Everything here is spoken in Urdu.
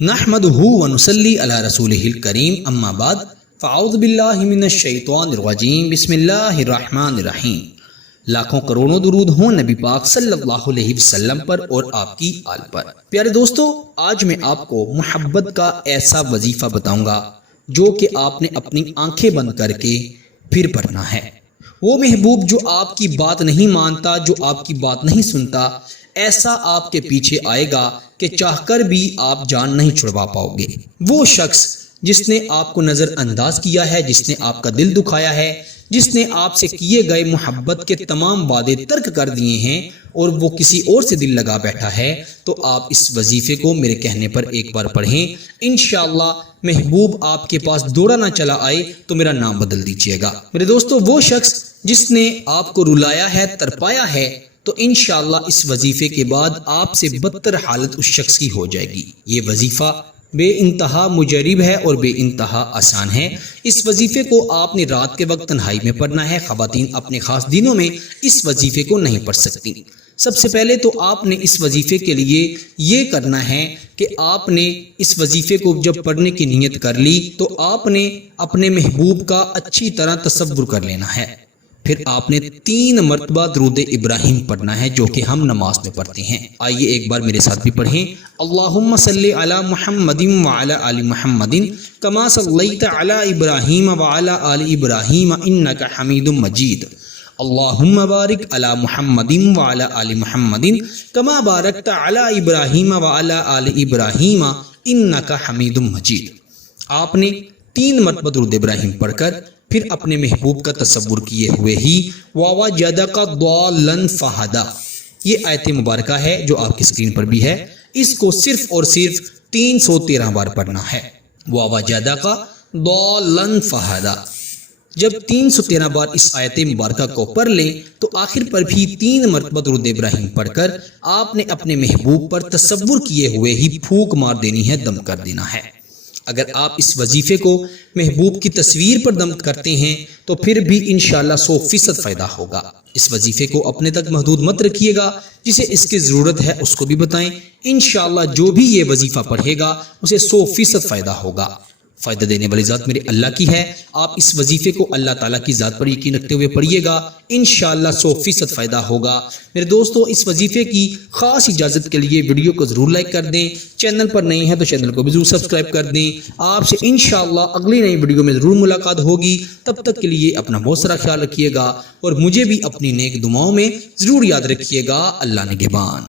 نحمدہ ونصلی علی رسولہ الکریم اما بعد فاعوذ باللہ من الشیطان الرجیم بسم اللہ الرحمن الرحیم۔ لاکھوں کروڑوں درود ہوں نبی پاک صلی اللہ علیہ وسلم پر اور آپ کی آل پر۔ پیارے دوستو، آج میں آپ کو محبت کا ایسا وظیفہ بتاؤں گا جو کہ آپ نے اپنی آنکھیں بند کر کے پھر پڑھنا ہے۔ وہ محبوب جو آپ کی بات نہیں مانتا، جو آپ کی بات نہیں سنتا، ایسا آپ کے پیچھے آئے گا کہ چاہ کر بھی آپ جان نہیں چھڑوا پاؤ گے۔ وہ شخص جس نے آپ کو نظر انداز کیا ہے، جس نے آپ کا دل دکھایا ہے، جس نے آپ سے کیے گئے محبت کے تمام وعدے ترک کر دیے ہیں اور وہ کسی اور سے دل لگا بیٹھا ہے، تو آپ اس وظیفے کو میرے کہنے پر ایک بار پڑھیں۔ انشاءاللہ محبوب آپ کے پاس دوڑا نہ چلا آئے تو میرا نام بدل دیجیے گا۔ میرے دوستو، وہ شخص جس نے آپ کو رلایا ہے، تڑپایا ہے، تو انشاءاللہ اس وظیفے کے بعد آپ سے بدتر حالت اس شخص کی ہو جائے گی۔ یہ وظیفہ بے انتہا مجرب ہے اور بے انتہا آسان ہے۔ اس وظیفے کو آپ نے رات کے وقت تنہائی میں پڑھنا ہے۔ خواتین اپنے خاص دنوں میں اس وظیفے کو نہیں پڑھ سکتی۔ سب سے پہلے تو آپ نے اس وظیفے کے لیے یہ کرنا ہے کہ آپ نے اس وظیفے کو جب پڑھنے کی نیت کر لی تو آپ نے اپنے محبوب کا اچھی طرح تصور کر لینا ہے۔ پھر آپ نے 3 مرتبہ درود ابراہیم پڑھنا ہے جو کہ ہم نماز میں پڑھتے ہیں۔ آئیے ایک بار میرے ساتھ بھی پڑھیں۔ اللہم صلی علی محمد وعلی آل محمد کما صلیت علی ابراہیم وعلی آل ابراہیم انک حمید مجید۔ اللہم بارک علی محمد وعلی آل محمد کما بارکت علی ابراہیم وعلی آل ابراہیم انک حمید مجید۔ آپ نے 3 مرتبہ درود ابراہیم پڑھ کر پھر اپنے محبوب کا تصور کیے ہوئے ہی وَوَجَدَكَ ضَالًّا فَهَدَىٰ، یہ آیت مبارکہ ہے جو آپ کی اسکرین پر بھی ہے، اس کو صرف اور صرف 313 بار پڑھنا ہے۔ وَوَجَدَكَ ضَالًّا فَهَدَىٰ۔ جب 313 بار اس آیت مبارکہ کو پڑھ لیں تو آخر پر بھی 3 مرتبہ درود ابراہیم پڑھ کر آپ نے اپنے محبوب پر تصور کیے ہوئے ہی پھونک مار دینی ہے، دم کر دینا ہے۔ اگر آپ اس وظیفے کو محبوب کی تصویر پر دم کرتے ہیں تو پھر بھی انشاءاللہ 100% فائدہ ہوگا۔ اس وظیفے کو اپنے تک محدود مت رکھیے گا، جسے اس کی ضرورت ہے اس کو بھی بتائیں۔ انشاءاللہ جو بھی یہ وظیفہ پڑھے گا اسے 100% فائدہ ہوگا۔ فائدہ دینے والی ذات میرے اللہ کی ہے۔ آپ اس وظیفے کو اللہ تعالیٰ کی ذات پر یقین رکھتے ہوئے پڑھیے گا، انشاءاللہ 100% فائدہ ہوگا۔ میرے دوستو، اس وظیفے کی خاص اجازت کے لیے ویڈیو کو ضرور لائک کر دیں، چینل پر نئے ہیں تو چینل کو بھی ضرور سبسکرائب کر دیں۔ آپ سے انشاءاللہ اگلی نئی ویڈیو میں ضرور ملاقات ہوگی۔ تب تک کے لیے اپنا بہت سارا خیال رکھیے گا اور مجھے بھی اپنی نیک دعاؤں میں ضرور یاد رکھیے گا۔ اللہ نگہبان۔